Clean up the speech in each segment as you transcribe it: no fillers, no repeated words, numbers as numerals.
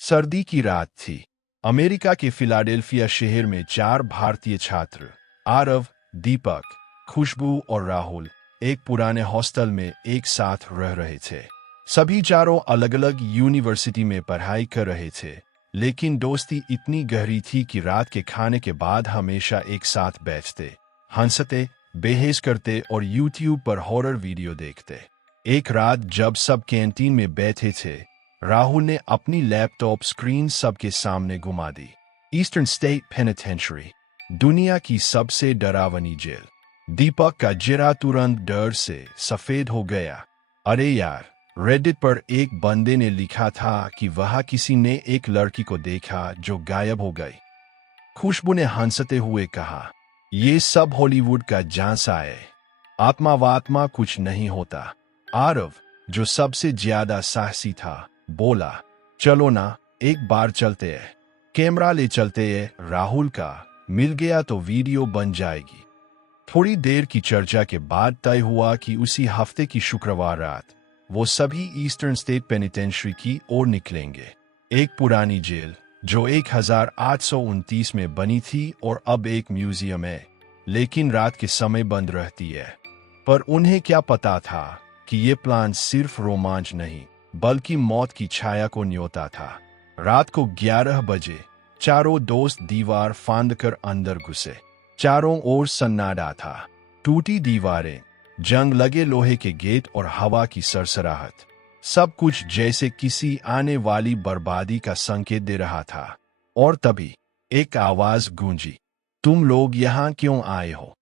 सर्दी की रात थी। अमेरिका के फिलाडेल्फिया शहर में चार भारतीय छात्र आरव, दीपक, खुशबू और राहुल एक पुराने हॉस्टल में एक साथ रह रहे थे। सभी चारों अलग अलग यूनिवर्सिटी में पढ़ाई कर रहे थे, लेकिन दोस्ती इतनी गहरी थी कि रात के खाने के बाद हमेशा एक साथ बैठते, हंसते, बहस करते और यूट्यूब पर हॉरर वीडियो देखते। एक रात जब सब कैंटीन में बैठे थे, राहुल ने अपनी लैपटॉप स्क्रीन सबके सामने घुमा दी। ईस्टर्न स्टेट पेनिटेंशियरी, दुनिया की सबसे डरावनी जेल। दीपक का चेहरा तुरंत डर से सफेद हो गया। अरे यार, रेडिट पर एक बंदे ने लिखा था कि वहां किसी ने एक लड़की को देखा जो गायब हो गई। खुशबू ने हंसते हुए कहा, ये सब हॉलीवुड का झांसा है, आत्मा कुछ नहीं होता। आरव, जो सबसे ज्यादा साहसी था, बोला, चलो ना, एक बार चलते हैं, कैमरा ले चलते हैं। राहुल का, मिल गया तो वीडियो बन जाएगी। थोड़ी देर की चर्चा के बाद तय हुआ कि उसी हफ्ते की शुक्रवार रात वो सभी ईस्टर्न स्टेट पेनिटेंशियरी की ओर निकलेंगे। एक पुरानी जेल जो 1829 में बनी थी और अब एक म्यूजियम है, लेकिन रात के समय बंद रहती है। पर उन्हें क्या पता था कि ये प्लान सिर्फ रोमांच नहीं, बल्कि मौत की छाया को न्योता था। रात को 11 बजे चारों दोस्त दीवार फांदकर अंदर घुसे। चारों ओर सन्नाटा था, टूटी दीवारें, जंग लगे लोहे के गेट और हवा की सरसराहट। सब कुछ जैसे किसी आने वाली बर्बादी का संकेत दे रहा था। और तभी एक आवाज गूंजी, तुम लोग यहाँ क्यों आए हो?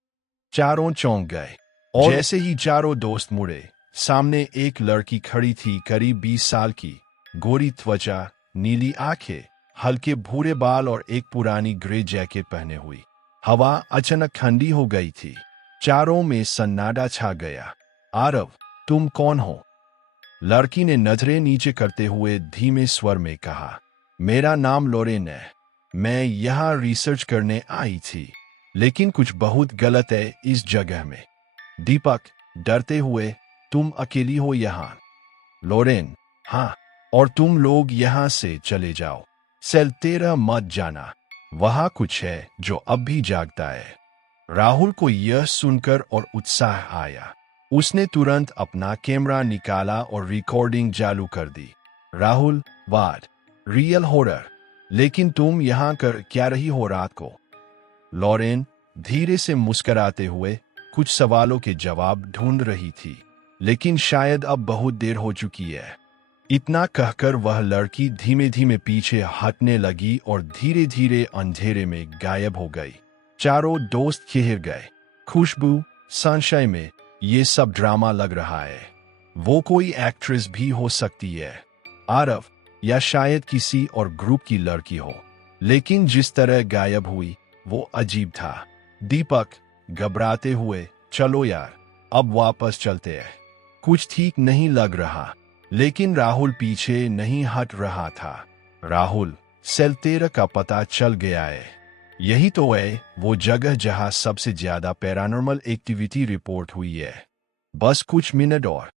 चारों चौंक गए और जैसे ही चारों दोस्त मुड़े, सामने एक लड़की खड़ी थी, करीब 20 साल की, गोरी त्वचा, नीली आंखें, हल्के भूरे बाल और एक पुरानी ग्रे जैकेट पहने हुई। हवा अचानक ठंडी हो गई थी। चारों में सन्नाटा छा गया। आरव, तुम कौन हो? लड़की ने नजरें नीचे करते हुए धीमे स्वर में कहा, मेरा नाम लोरेन है, मैं यहाँ रिसर्च करने आई थी, लेकिन कुछ बहुत गलत है इस जगह में। दीपक, डरते हुए, तुम अकेली हो यहाँ? लोरेन, हाँ, और तुम लोग यहाँ से चले जाओ। सेल 13 मत जाना, वहाँ कुछ है जो अब भी जागता है। राहुल को यह सुनकर और उत्साह आया। उसने तुरंत अपना कैमरा निकाला और रिकॉर्डिंग चालू कर दी। राहुल, वाद, रियल हॉरर, लेकिन तुम यहाँ कर क्या रही हो रात को? लोरेन धीरे से मुस्कुराते हुए कुछ सवालों के जवाब ढूंढ रही थी, लेकिन शायद अब बहुत देर हो चुकी है। इतना कहकर वह लड़की धीमे धीमे पीछे हटने लगी और धीरे धीरे अंधेरे में गायब हो गई। चारों दोस्त खिर गए। खुशबू, संशय में, ये सब ड्रामा लग रहा है, वो कोई एक्ट्रेस भी हो सकती है, आरव, या शायद किसी और ग्रुप की लड़की हो, लेकिन जिस तरह गायब हुई वो अजीब था। दीपक, घबराते हुए, चलो यार, अब वापस चलते हैं, कुछ ठीक नहीं लग रहा। लेकिन राहुल पीछे नहीं हट रहा था। राहुल, सेल 13 का पता चल गया है, यही तो है वो जगह जहां सबसे ज्यादा पैरानॉर्मल एक्टिविटी रिपोर्ट हुई है। बस कुछ मिनट और।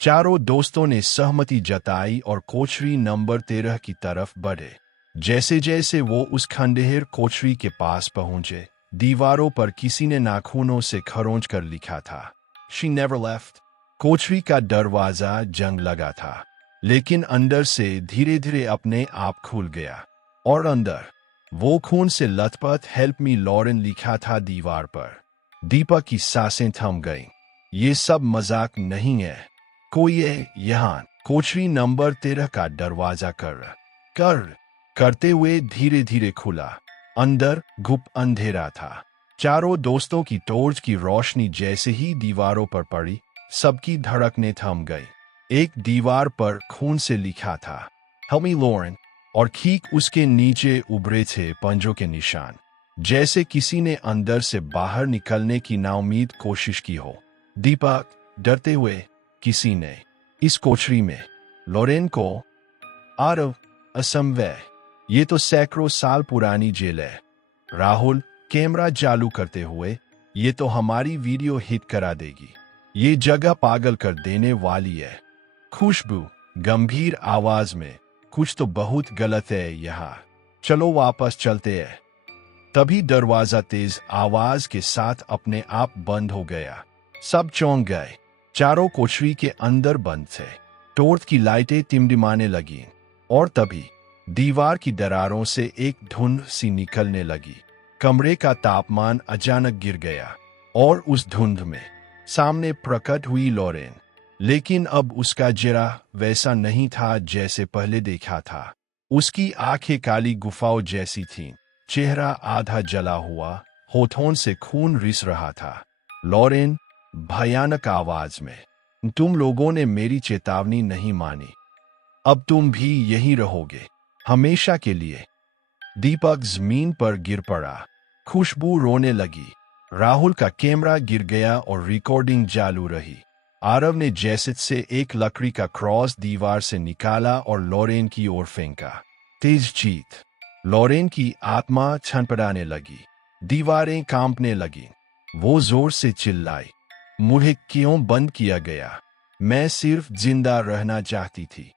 चारों दोस्तों ने सहमति जताई और कोठरी नंबर 13 की तरफ बढ़े। जैसे जैसे वो उस खंडहर कोठरी के पास पहुंचे, दीवारों पर किसी ने नाखूनों से खरोंच कर लिखा था, She never left। कोठरी का दरवाजा जंग लगा था, लेकिन अंदर से धीरे धीरे अपने आप खुल गया और अंदर वो खून से लथपथ हेल्प मी लॉरेन लिखा था दीवार पर। दीपक की सांसें थम गईं। ये सब मजाक नहीं है, कोई है यहाँ। कोठरी नंबर 13 का दरवाजा करते हुए धीरे धीरे खुला। अंदर गुप्त अंधेरा था। चारों दोस्तों की टॉर्च की रोशनी जैसे ही दीवारों पर पड़ी, सबकी धड़कनें थम गई। एक दीवार पर खून से लिखा था, हेल्प मी लॉरेन, और ठीक उसके नीचे उभरे थे पंजों के निशान, जैसे किसी ने अंदर से बाहर निकलने की नाउम्मीद कोशिश की हो। दीपक, डरते हुए, किसी ने इस कोठरी में लॉरेन को? आरव, असंभव, ये तो सैकड़ों साल पुरानी जेल है। राहुल, कैमरा चालू करते हुए, ये तो हमारी वीडियो हिट करा देगी, ये जगह पागल कर देने वाली है। खुशबू, गंभीर आवाज में, कुछ तो बहुत गलत है यहाँ, चलो वापस चलते हैं। तभी दरवाजा तेज आवाज के साथ अपने आप बंद हो गया। सब चौंक गए। चारों कोठरी के अंदर बंद थे। टॉर्च की लाइटें टिमटिमाने लगीं और तभी दीवार की दरारों से एक धुंध सी निकलने लगी। कमरे का तापमान अचानक गिर गया और उस धुंध में सामने प्रकट हुई लॉरेन। लेकिन अब उसका चेहरा वैसा नहीं था जैसे पहले देखा था। उसकी आंखें काली गुफाओं जैसी थीं, चेहरा आधा जला हुआ, होठों से खून रिस रहा था। लॉरेन, भयानक आवाज में, तुम लोगों ने मेरी चेतावनी नहीं मानी, अब तुम भी यहीं रहोगे हमेशा के लिए। दीपक जमीन पर गिर पड़ा। खुशबू रोने लगी। राहुल का कैमरा गिर गया और रिकॉर्डिंग चालू रही। आरव ने जैसेट से एक लकड़ी का क्रॉस दीवार से निकाला और लॉरेन की ओर फेंका। तेज चीख। लॉरेन की आत्मा छनपड़ाने लगी। दीवारें कांपने लगीं। वो जोर से चिल्लाई, मुझे क्यों बंद किया गया? मैं सिर्फ जिंदा रहना चाहती थी।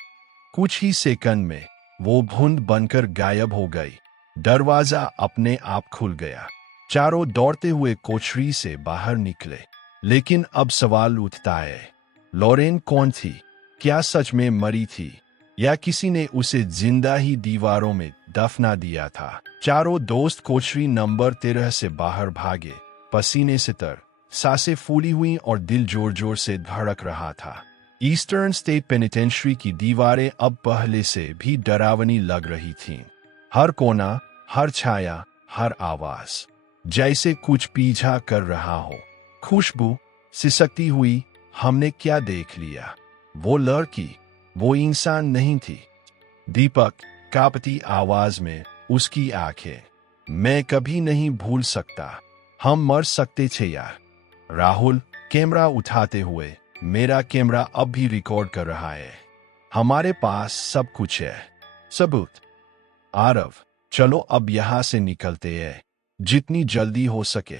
कुछ ही सेकंड में वो धुंध बनकर गायब हो गई। दरवाजा अपने आप खुल गया। चारों दौड़ते हुए कोठरी से बाहर निकले। लेकिन अब सवाल उठता है, लॉरेन कौन थी? क्या सच में मरी थी या किसी ने उसे जिंदा ही दीवारों में दफना दिया था? चारों दोस्त कोठरी नंबर 13 से बाहर भागे। पसीने से तर, सांसें फूली हुई और दिल जोर जोर से धड़क रहा था। ईस्टर्न स्टेट पेनिटेंशियरी की दीवारें अब पहले से भी डरावनी लग रही थीं। हर कोना, हर छाया, हर आवाज जैसे कुछ पीछा कर रहा हो। खुशबू सिसकती हुई, हमने क्या देख लिया? वो लड़की, वो इंसान नहीं थी। दीपक कांपती आवाज में, उसकी आंखें, मैं कभी नहीं भूल सकता, हम मर सकते थे यार। राहुल कैमरा उठाते हुए, मेरा कैमरा अब भी रिकॉर्ड कर रहा है, हमारे पास सब कुछ है, सबूत। आरव, चलो अब यहां से निकलते हैं, जितनी जल्दी हो सके।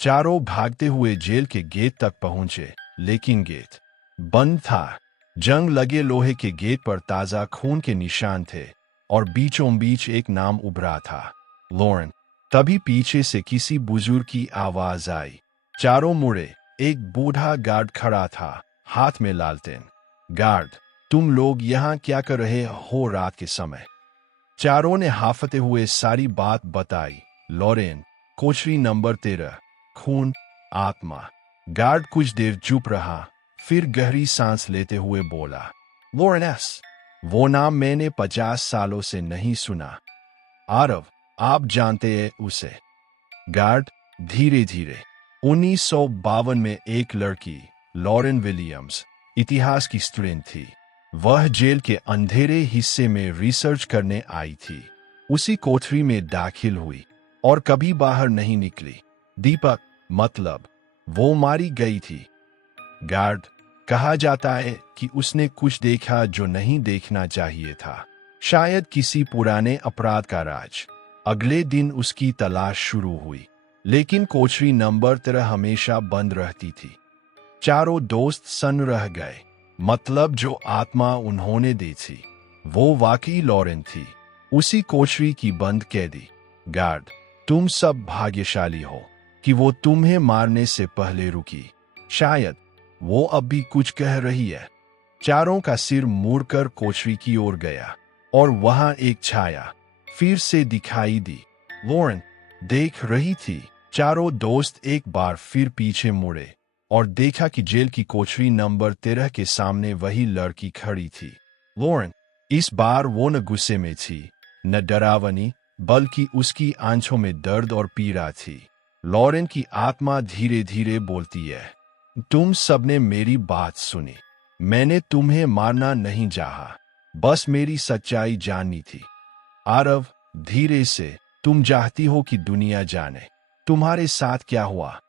चारों भागते हुए जेल के गेट तक पहुंचे, लेकिन गेट बंद था। जंग लगे लोहे के गेट पर ताजा खून के निशान थे और बीचों बीच एक नाम उभरा था, लॉरेन। तभी पीछे से किसी बुजुर्ग की आवाज आई। चारों मुड़े। एक बूढ़ा गार्ड खड़ा था, हाथ में लालटेन। गार्ड, तुम लोग यहाँ क्या कर रहे हो रात के समय? चारों ने हाफते हुए सारी बात बताई। लॉरेन, कोठरी नंबर 13, खून, आत्मा। गार्ड कुछ देर चुप रहा, फिर गहरी सांस लेते हुए बोला, लॉरेन एस, वो नाम मैंने 50 सालों से नहीं सुना। आरव, आप जानते हैं उसे? गार्ड धीरे धीरे, 1952 में एक लड़की, लॉरेन विलियम्स, इतिहास की स्टूडेंट थी। वह जेल के अंधेरे हिस्से में रिसर्च करने आई थी। उसी कोठरी में दाखिल हुई और कभी बाहर नहीं निकली। दीपक, मतलब वो मारी गई थी। गार्ड, कहा जाता है कि उसने कुछ देखा जो नहीं देखना चाहिए था, शायद किसी पुराने अपराध का राज। अगले दिन उसकी तलाश शुरू हुई, लेकिन कोठरी नंबर 13 हमेशा बंद रहती थी। चारों दोस्त सन्न रह गए। मतलब जो आत्मा उन्होंने दी थी, वो वाकई लॉरेन थी, उसी कोठरी की बंद कैदी। गार्ड, तुम सब भाग्यशाली हो कि वो तुम्हें मारने से पहले रुकी। शायद वो अब भी कुछ कह रही है। चारों का सिर मुड़कर कोठरी की ओर गया और वहां एक छाया फिर से दिखाई दी। लॉरेन देख रही थी। चारों दोस्त एक बार फिर पीछे मुड़े और देखा कि जेल की कोठरी नंबर 13 के सामने वही लड़की खड़ी थी। लॉरेन, इस बार वो न गुस्से में थी, न डरावनी, बल्कि उसकी आंखों में दर्द और पीड़ा थी। लॉरेन की आत्मा धीरे धीरे बोलती है, तुम सबने मेरी बात सुनी, मैंने तुम्हें मारना नहीं चाहा, बस मेरी सच्चाई जाननी थी। आरव, धीरे से, तुम चाहती हो कि दुनिया जाने तुम्हारे साथ क्या हुआ?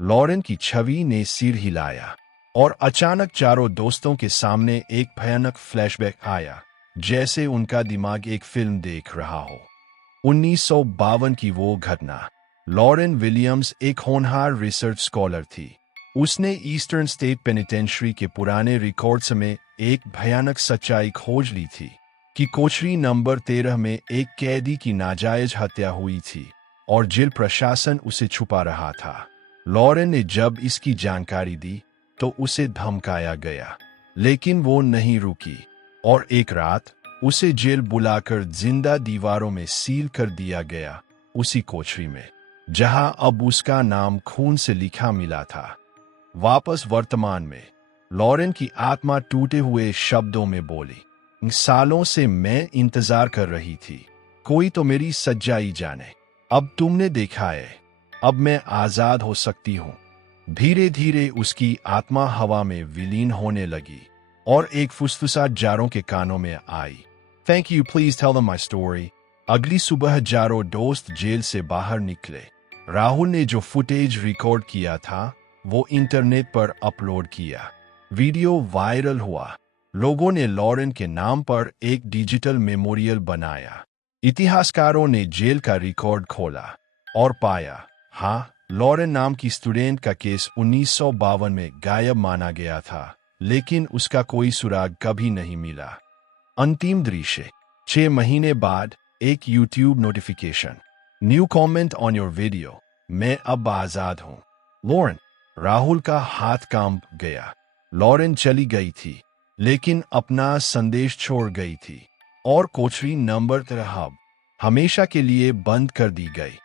लॉरेन की छवि ने सिर हिलाया और अचानक चारों दोस्तों के सामने एक भयानक फ्लैशबैक आया, जैसे उनका दिमाग एक फिल्म देख रहा हो। 1952 की वो घटना। लॉरेन विलियम्स एक होनहार रिसर्च स्कॉलर थी। उसने ईस्टर्न स्टेट पेनिटेंशियरी के पुराने रिकॉर्ड्स में एक भयानक सच्चाई खोज ली थी। कि कोचरी नंबर 13 में एक कैदी की नाजायज हत्या हुई थी और जेल प्रशासन उसे छुपा रहा था। लॉरेन ने जब इसकी जानकारी दी तो उसे धमकाया गया, लेकिन वो नहीं रुकी और एक रात उसे जेल बुलाकर जिंदा दीवारों में सील कर दिया गया, उसी कोठरी में जहां अब उसका नाम खून से लिखा मिला था। वापस वर्तमान में लॉरेन की आत्मा टूटे हुए शब्दों में बोली, इन सालों से मैं इंतजार कर रही थी, कोई तो मेरी सच्चाई जाने। अब तुमने देखा है, अब मैं आजाद हो सकती हूँ। धीरे धीरे उसकी आत्मा हवा में विलीन होने लगी और एक फुसफुसाहट जारों के कानों में आई। Thank you, please tell them my story. अगली सुबह जारो दोस्त जेल से बाहर निकले। राहुल ने जो फुटेज रिकॉर्ड किया था वो इंटरनेट पर अपलोड किया। वीडियो वायरल हुआ। लोगों ने लॉरेन के नाम पर एक डिजिटल मेमोरियल बनाया। इतिहासकारों ने जेल का रिकॉर्ड खोला और पाया, हाँ, लॉरेन नाम की स्टूडेंट का केस 1952 में गायब माना गया था, लेकिन उसका कोई सुराग कभी नहीं मिला। अंतिम दृश्य 6 महीने बाद एक YouTube notification, new comment on your video, मैं अब आजाद हूँ। लॉरेन। राहुल का हाथ कांप गया। लॉरेन चली गई थी, लेकिन अपना संदेश छोड़ गई थी और कोठरी नंबर 13 हमेशा के लिए बंद कर दी गई।